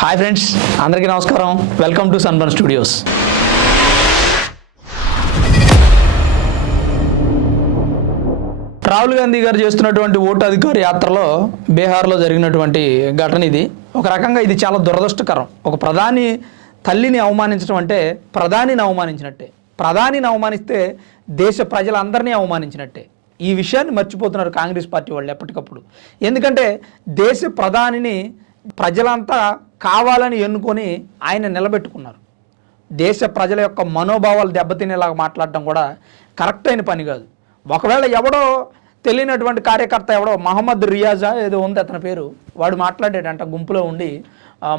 Hi friends అందరికీ నమస్కారం. Welcome to sunburn studios Rahul Gandhi గారు చేస్తున్నటువంటి ఓటు అధికార యాత్రలో బీహార్లో జరిగినటువంటి ఘటన ఇది. ఒక రకంగా ఇది చాలా దురదృష్టకరం. ఒక ప్రధాని తల్లిని అవమానించడం అంటే ప్రధానిని అవమానించినట్టే. ప్రధానిని అవమానిస్తే దేశ ప్రజలందరినీ అవమానించినట్టే. ఈ విషయాన్ని మర్చిపోతున్నారు కాంగ్రెస్ పార్టీ వాళ్ళు ఎప్పటికప్పుడు. ఎందుకంటే దేశ ప్రధానిని ప్రజలంతా కావాలని ఎన్నుకొని ఆయన నిలబెట్టుకున్నారు. దేశ ప్రజల యొక్క మనోభావాలు దెబ్బతినేలాగా మాట్లాడడం కూడా కరెక్ట్ అయిన పని కాదు. ఒకవేళ ఎవడో తెలియనటువంటి కార్యకర్త ఎవడో మహమ్మద్ రియాజా ఏదో ఉంది అతని పేరు వాడు మాట్లాడాడంట గుంపులో ఉండి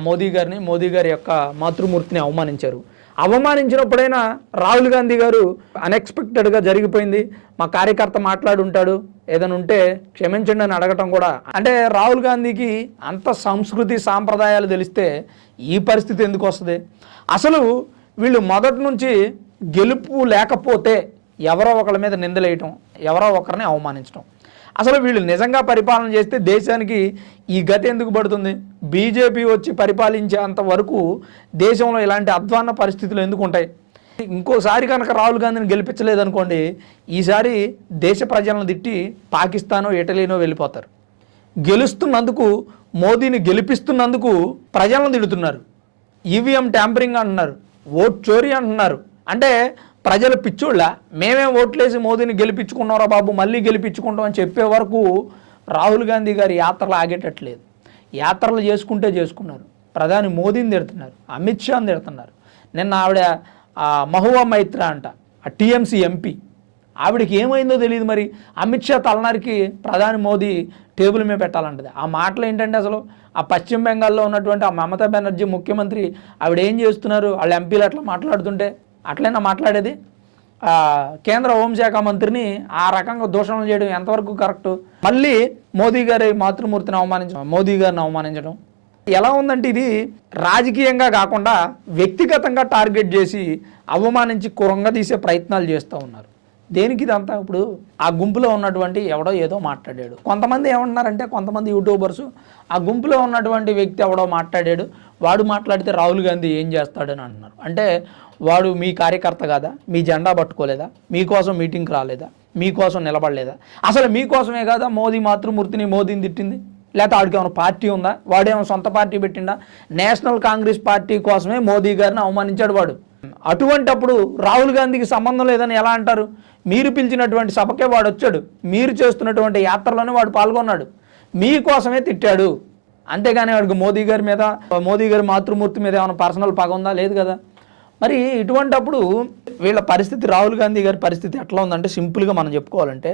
మోదీ గారిని మోదీ గారి యొక్క మాతృమూర్తిని అవమానించారు. అవమానించినప్పుడైనా రాహుల్ గాంధీ గారు అన్ఎక్స్పెక్టెడ్గా జరిగిపోయింది. మా కార్యకర్త మాట్లాడుంటాడు ఏదైనా ఉంటే క్షమించండి అని అడగటం కూడా. అంటే రాహుల్ గాంధీకి అంత సంస్కృతి సాంప్రదాయాలు తెలిస్తే ఈ పరిస్థితి ఎందుకు వస్తుంది? అసలు వీళ్ళు మొదటి నుంచి గెలుపు లేకపోతే ఎవరో ఒకళ్ళ మీద నిందలేయటం ఎవరో ఒకరిని అవమానించడం అసలు వీళ్ళు నిజంగా పరిపాలన చేస్తే దేశానికి ఈ గతి ఎందుకు పడుతుంది? బీజేపీ వచ్చి పరిపాలించేంత వరకు దేశంలో ఇలాంటి అధ్వాన్న పరిస్థితులు ఎందుకు ఉంటాయి? ఇంకోసారి కనుక రాహుల్ గాంధీని గెలిపించలేదనుకోండి ఈసారి దేశ ప్రజలను తిట్టి పాకిస్తానో ఇటలీనో వెళ్ళిపోతారు. గెలుస్తున్నందుకు మోదీని గెలిపిస్తున్నందుకు ప్రజలను తిడుతున్నారు. ఈవీఎం ట్యాంపరింగ్ అంటున్నారు ఓట్ చోరీ అంటున్నారు. అంటే ప్రజలు పిచ్చోళ్ళ మేమే ఓట్లేసి మోదీని గెలిపించుకున్నారా బాబు మళ్ళీ గెలిపించుకుంటాం అని చెప్పే వరకు రాహుల్ గాంధీ గారి యాత్రలు ఆగేటట్లేదు. యాత్రలు చేసుకుంటే చేసుకున్నారు. ప్రధాని మోదీని తిడుతున్నారు అమిత్ షాని తిడుతున్నారు. నిన్న ఆవిడ మహువా మైత్ర అంట ఆ టీఎంసీ ఎంపీ. ఆవిడకి ఏమైందో తెలియదు మరి. అమిత్ షా తలనారికి ప్రధాని మోదీ టేబుల్ మీద పెట్టాలంటది. ఆ మాటలు ఏంటంటే అసలు? ఆ పశ్చిమ బెంగాల్లో ఉన్నటువంటి ఆ మమతా బెనర్జీ ముఖ్యమంత్రి ఆవిడ ఏం చేస్తున్నారు? వాళ్ళ ఎంపీలు అట్లా మాట్లాడుతుంటే అట్లైనా మాట్లాడేది? కేంద్ర హోంశాఖ మంత్రిని ఆ రకంగా దూషణలు చేయడం ఎంతవరకు కరెక్ట్? మళ్ళీ మోదీ గారి మాతృమూర్తిని అవమానించడం మోదీ గారిని అవమానించడం ఎలా ఉందంటే ఇది రాజకీయంగా కాకుండా వ్యక్తిగతంగా టార్గెట్ చేసి అవమానించి కురంగదీసే ప్రయత్నాలు చేస్తూ ఉన్నారు. దేనికి ఇదంతా ఇప్పుడు ఆ గుంపులో ఉన్నటువంటి ఎవడో ఏదో మాట్లాడాడు. కొంతమంది ఏమన్నారంటే కొంతమంది యూట్యూబర్స్ ఆ గుంపులో ఉన్నటువంటి వ్యక్తి ఎవడో మాట్లాడాడు వాడు మాట్లాడితే రాహుల్ గాంధీ ఏం చేస్తాడని అంటున్నారు. అంటే వాడు మీ కార్యకర్త కాదా? మీ జెండా పట్టుకోలేదా? మీకోసం మీటింగ్కి రాలేదా? మీకోసం నిలబడలేదా? అసలు మీకోసమే కదా మోదీ మాతృమూర్తిని మోదీని తిట్టింది? లేకపోతే వాడికి ఏమైనా పార్టీ ఉందా? వాడేమో సొంత పార్టీ పెట్టిండా? నేషనల్ కాంగ్రెస్ పార్టీ కోసమే మోదీ గారిని అవమానించాడు వాడు. అటువంటప్పుడు రాహుల్ గాంధీకి సంబంధం లేదని ఎలా అంటారు? మీరు పిలిచినటువంటి సభకే వాడు వచ్చాడు. మీరు చేస్తున్నటువంటి యాత్రలోనే వాడు పాల్గొన్నాడు. మీకోసమే తిట్టాడు. అంతేగాని వాడికి మోదీ గారి మీద మోదీ గారి మాతృమూర్తి మీద ఏమైనా పర్సనల్ పగ ఉందా? లేదు కదా. మరి ఇటువంటప్పుడు వీళ్ళ పరిస్థితి రాహుల్ గాంధీ గారి పరిస్థితి ఎట్లా ఉందంటే సింపుల్గా మనం చెప్పుకోవాలంటే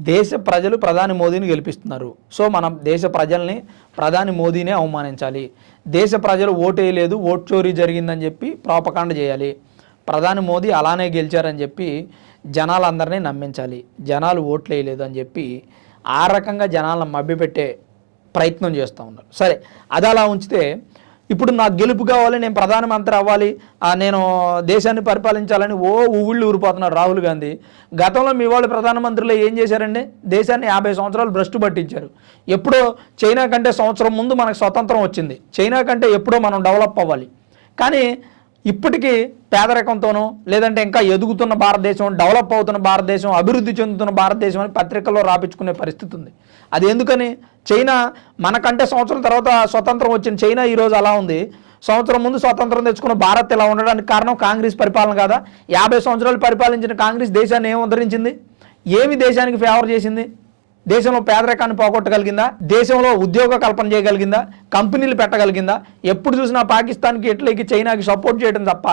దేశ ప్రజలు ప్రధాని మోదీని గెలిపిస్తున్నారు. సో మనం దేశ ప్రజల్ని ప్రధాని మోదీనే అవమానించాలి. దేశ ప్రజలు ఓటేయలేదు వేయలేదు ఓట్ చోరీ జరిగిందని చెప్పి ప్రాపకాండ చేయాలి. ప్రధాని మోదీ అలానే గెలిచారని చెప్పి జనాలందరినీ నమ్మించాలి. జనాలు ఓట్లు వేయలేదు అని చెప్పి ఆ రకంగా జనాలను మభ్యపెట్టే ప్రయత్నం చేస్తూ ఉన్నారు. సరే అది అలా ఉంచితే ఇప్పుడు నాకు గెలుపు కావాలి నేను ప్రధానమంత్రి అవ్వాలి నేను దేశాన్ని పరిపాలించాలని ఓ ఊళ్ళు ఊరిపోతున్నారు రాహుల్ గాంధీ. గతంలో మీ వాళ్ళు ప్రధానమంత్రులు ఏం చేశారండి? దేశాన్ని యాభై సంవత్సరాలు భ్రష్టు పట్టించారు. ఎప్పుడో చైనా కంటే సంవత్సరం ముందు మనకు స్వతంత్రం వచ్చింది. చైనా కంటే ఎప్పుడో మనం డెవలప్ అవ్వాలి. కానీ ఇప్పటికీ పేదరికంతోనో లేదంటే ఇంకా ఎదుగుతున్న భారతదేశం డెవలప్ అవుతున్న భారతదేశం అభివృద్ధి చెందుతున్న భారతదేశం అని పత్రికల్లో రాపించుకునే పరిస్థితి ఉంది. అది ఎందుకని? చైనా మనకంటే సంవత్సరం తర్వాత స్వతంత్రం వచ్చిన చైనా ఈరోజు అలా ఉంది. సంవత్సరం ముందు స్వతంత్రం తెచ్చుకున్న భారత్ ఇలా ఉండడానికి కారణం కాంగ్రెస్ పరిపాలన కాదా? యాభై సంవత్సరాలు పరిపాలించిన కాంగ్రెస్ దేశాన్ని ఏం ఉద్ధరించింది? ఏమి దేశానికి ఫేవర్ చేసింది? దేశంలో పేదరికాన్ని పోగొట్టగలిగిందా? దేశంలో ఉద్యోగ కల్పన చేయగలిగిందా? కంపెనీలు పెట్టగలిగిందా? ఎప్పుడు చూసినా పాకిస్తాన్కి ఇట్లకి చైనాకి సపోర్ట్ చేయడం తప్ప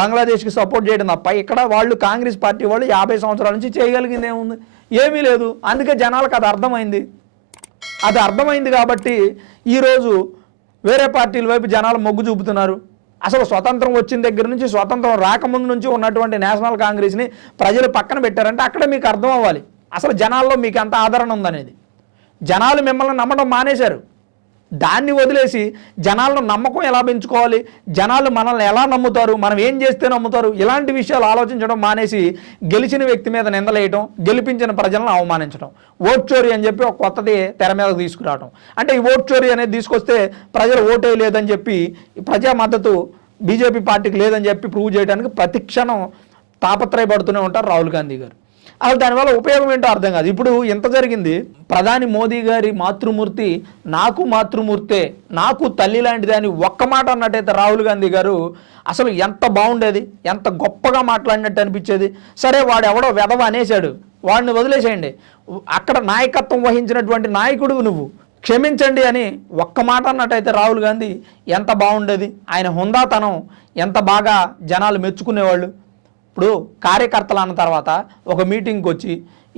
బంగ్లాదేశ్కి సపోర్ట్ చేయడం తప్ప ఇక్కడ వాళ్ళు కాంగ్రెస్ పార్టీ వాళ్ళు యాభై సంవత్సరాల నుంచి చేయగలిగింది ఏముంది? ఏమీ లేదు. అందుకే జనాలకు అది అర్థమైంది. అది అర్థమైంది కాబట్టి ఈరోజు వేరే పార్టీల వైపు జనాలు మొగ్గు చూపుతున్నారు. అసలు స్వతంత్రం వచ్చిన దగ్గర నుంచి స్వతంత్రం రాకముందు నుంచి ఉన్నటువంటి నేషనల్ కాంగ్రెస్ని ప్రజలు పక్కన పెట్టారంటే అక్కడే మీకు అర్థం అవ్వాలి. అసలు జనాల్లో మీకు ఎంత ఆదరణ ఉందనేది. జనాలు మిమ్మల్ని నమ్మడం మానేశారు. దాన్ని వదిలేసి జనాలను నమ్మకం ఎలా పెంచుకోవాలి? జనాలు మనల్ని ఎలా నమ్ముతారు? మనం ఏం చేస్తే నమ్ముతారు? ఇలాంటి విషయాలు ఆలోచించడం మానేసి గెలిచిన వ్యక్తి మీద నిందలేయటం గెలిపించిన ప్రజలను అవమానించడం ఓట్ చోరీ అని చెప్పి ఒక కొత్తది తెర మీదకు తీసుకురావడం అంటే ఈ ఓట్ చోరీ అనేది తీసుకొస్తే ప్రజలు ఓటే లేదని చెప్పి ప్రజా మద్దతు బీజేపీ పార్టీకి లేదని చెప్పి ప్రూవ్ చేయడానికి ప్రతిక్షణం తాపత్రయపడుతూనే ఉంటారు రాహుల్ గాంధీ గారు. అసలు దానివల్ల ఉపయోగం ఏంటో అర్థం కాదు. ఇప్పుడు ఎంత జరిగింది. ప్రధాని మోదీ గారి మాతృమూర్తి నాకు మాతృమూర్తే నాకు తల్లి లాంటిది అని ఒక్క మాట అన్నట్టయితే రాహుల్ గాంధీ గారు అసలు ఎంత బాగుండేది ఎంత గొప్పగా మాట్లాడినట్టు అనిపించేది. సరే వాడు ఎవడో వెధవ అనేశాడు. వాడిని వదిలేసేయండి. అక్కడ నాయకత్వం వహించినటువంటి నాయకుడు నువ్వు. క్షమించండి అని ఒక్క మాట అన్నట్టయితే రాహుల్ గాంధీ ఎంత బాగుండేది. ఆయన హుందాతనం ఎంత బాగా జనాలు మెచ్చుకునేవాళ్ళు. ఇప్పుడు కార్యకర్తలు అన్న తర్వాత ఒక మీటింగ్కి వచ్చి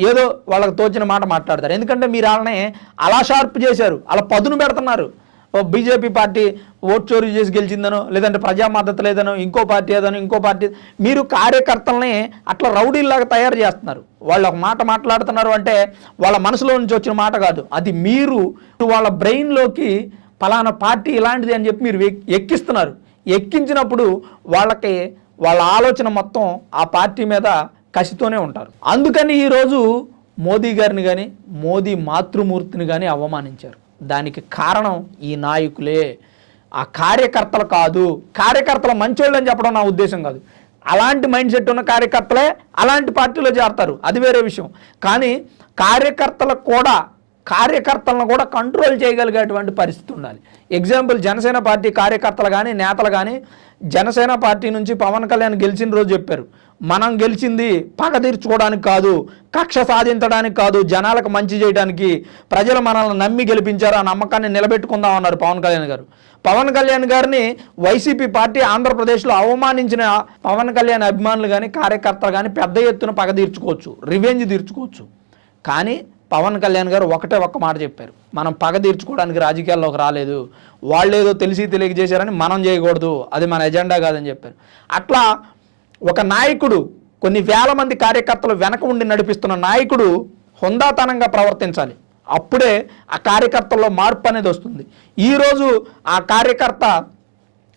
ఏదో వాళ్ళకి తోచిన మాట మాట్లాడతారు. ఎందుకంటే మీరు వాళ్ళనే అలా షార్ప్ చేశారు. అలా పదును పెడుతున్నారు. బీజేపీ పార్టీ ఓట్ చోరీ చేసి గెలిచిందనో లేదంటే ప్రజా మద్దతు లేదనో ఇంకో పార్టీ ఏదనో ఇంకో పార్టీ మీరు కార్యకర్తలని అట్లా రౌడీల్లాగా తయారు చేస్తున్నారు. వాళ్ళు ఒక మాట మాట్లాడుతున్నారు అంటే వాళ్ళ మనసులో నుంచి వచ్చిన మాట కాదు. అది మీరు వాళ్ళ బ్రెయిన్లోకి ఫలానా పార్టీ ఇలాంటిది అని చెప్పి మీరు ఎక్కిస్తున్నారు. ఎక్కించినప్పుడు వాళ్ళకి వాళ్ళ ఆలోచన మొత్తం ఆ పార్టీ మీద కసితోనే ఉంటారు. అందుకని ఈరోజు మోదీ గారిని కానీ మోదీ మాతృమూర్తిని కానీ అవమానించారు. దానికి కారణం ఈ నాయకులే. ఆ కార్యకర్తలు కాదు. కార్యకర్తలు మంచోళ్ళని చెప్పడం నా ఉద్దేశం కాదు. అలాంటి మైండ్ సెట్ ఉన్న కార్యకర్తలే అలాంటి పార్టీలో చేరతారు. అది వేరే విషయం. కానీ కార్యకర్తలకు కూడా కార్యకర్తలను కూడా కంట్రోల్ చేయగలిగేటువంటి పరిస్థితి ఉండాలి. ఎగ్జాంపుల్ జనసేన పార్టీ కార్యకర్తలు కానీ నేతలు కానీ జనసేన పార్టీ నుంచి పవన్ కళ్యాణ్ గెలిచిన రోజు చెప్పారు. మనం గెలిచింది పగ తీర్చుకోవడానికి కాదు కక్ష సాధించడానికి కాదు జనాలకు మంచి చేయడానికి ప్రజలు మనల్ని నమ్మి గెలిపించారు ఆ నమ్మకాన్ని నిలబెట్టుకుందాం అన్నారు పవన్ కళ్యాణ్ గారు. పవన్ కళ్యాణ్ గారిని వైసీపీ పార్టీ ఆంధ్రప్రదేశ్లో అవమానించిన పవన్ కళ్యాణ్ అభిమానులు కానీ కార్యకర్తలు కానీ పెద్ద ఎత్తున పగ తీర్చుకోవచ్చు రివెంజ్ తీర్చుకోవచ్చు. కానీ పవన్ కళ్యాణ్ గారు ఒకటే ఒక్క మాట చెప్పారు. మనం పగ తీర్చుకోవడానికి రాజకీయాల్లోకి రాలేదు. వాళ్ళు ఏదో తెలిసి తెలియక చేశారని మనం చేయకూడదు. అది మన ఎజెండా కాదని చెప్పారు. అట్లా ఒక నాయకుడు కొన్ని వేల మంది కార్యకర్తలు వెనక ఉండి నడిపిస్తున్న నాయకుడు హుందాతనంగా ప్రవర్తించాలి. అప్పుడే ఆ కార్యకర్తల్లో మార్పు అనేది వస్తుంది. ఈరోజు ఆ కార్యకర్త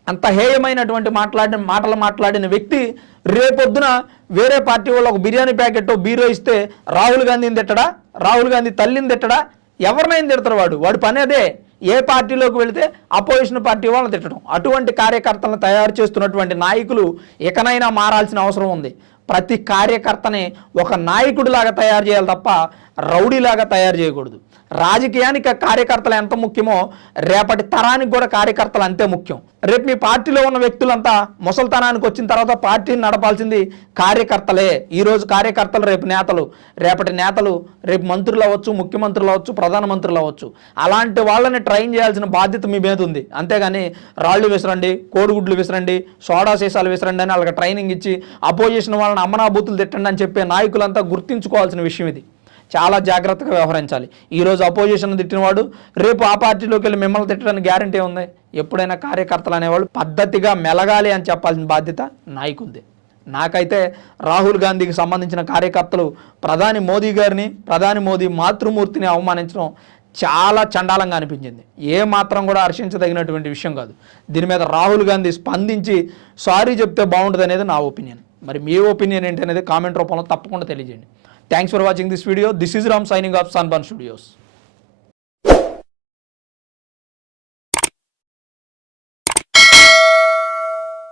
అంత హేయమైనటువంటి మాట్లాడిన మాటలు మాట్లాడిన వ్యక్తి రేపొద్దున వేరే పార్టీ వాళ్ళు ఒక బిర్యానీ ప్యాకెట్ బీరో ఇస్తే రాహుల్ గాంధీని తిట్టడా? రాహుల్ గాంధీ తల్లిని తిట్టడా? ఎవరినైనా తిడతారు వాడు. వాడి పని అదే. ఏ పార్టీలోకి వెళితే అపోజిషన్ పార్టీ వాళ్ళని తిట్టడం. అటువంటి కార్యకర్తలను తయారు చేస్తున్నటువంటి నాయకులు ఇకనైనా మారాల్సిన అవసరం ఉంది. ప్రతి కార్యకర్తని ఒక నాయకుడిలాగా తయారు చేయాలి తప్ప రౌడీలాగా తయారు చేయకూడదు. రాజకీయానికి కార్యకర్తలు ఎంత ముఖ్యమో రేపటి తరానికి కూడా కార్యకర్తలు అంతే ముఖ్యం. రేపు మీ పార్టీలో ఉన్న వ్యక్తులంతా ముసల్తనానికి వచ్చిన తర్వాత పార్టీని నడపాల్సింది కార్యకర్తలే. ఈరోజు కార్యకర్తలు రేపు నేతలు. రేపటి నేతలు రేపు మంత్రులు అవ్వచ్చు ముఖ్యమంత్రులు అవ్వచ్చు ప్రధానమంత్రులు అవ్వచ్చు. అలాంటి వాళ్ళని ట్రైన్ చేయాల్సిన బాధ్యత మీ మీద ఉంది. అంతేగాని రాళ్ళు విసరండి కోడిగుడ్లు విసరండి సోడా సీసాలు విసరండి అని వాళ్ళకి ట్రైనింగ్ ఇచ్చి అపోజిషన్ వాళ్ళని అమ్మనాభూతులు తిట్టండి అని చెప్పే నాయకులంతా గుర్తించుకోవాల్సిన విషయం ఇది. చాలా జాగ్రత్తగా వ్యవహరించాలి. ఈరోజు అపోజిషన్ తిట్టినవాడు రేపు ఆ పార్టీలోకి వెళ్ళి మిమ్మల్ని తిట్టడానికి గ్యారంటీ ఉంది. ఎప్పుడైనా కార్యకర్తలు అనేవాళ్ళు పద్ధతిగా మెలగాలి అని చెప్పాల్సిన బాధ్యత నాయకులదే. నాకైతే రాహుల్ గాంధీకి సంబంధించిన కార్యకర్తలు ప్రధాని మోదీ గారిని ప్రధాని మోదీ మాతృమూర్తిని అవమానించడం చాలా చండాలంగా అనిపించింది. ఏ మాత్రం కూడా హర్షించదగినటువంటి విషయం కాదు. దీని మీద రాహుల్ గాంధీ స్పందించి సారీ చెప్తే బాగుంటుంది అనేది నా ఒపీనియన్ మరి మీ ఒపీనియన్ ఏంటి అనేది కామెంట్ రూపంలో తప్పకుండా తెలియజేయండి. Thanks for watching this video. This is Ram signing off Sanban Studios.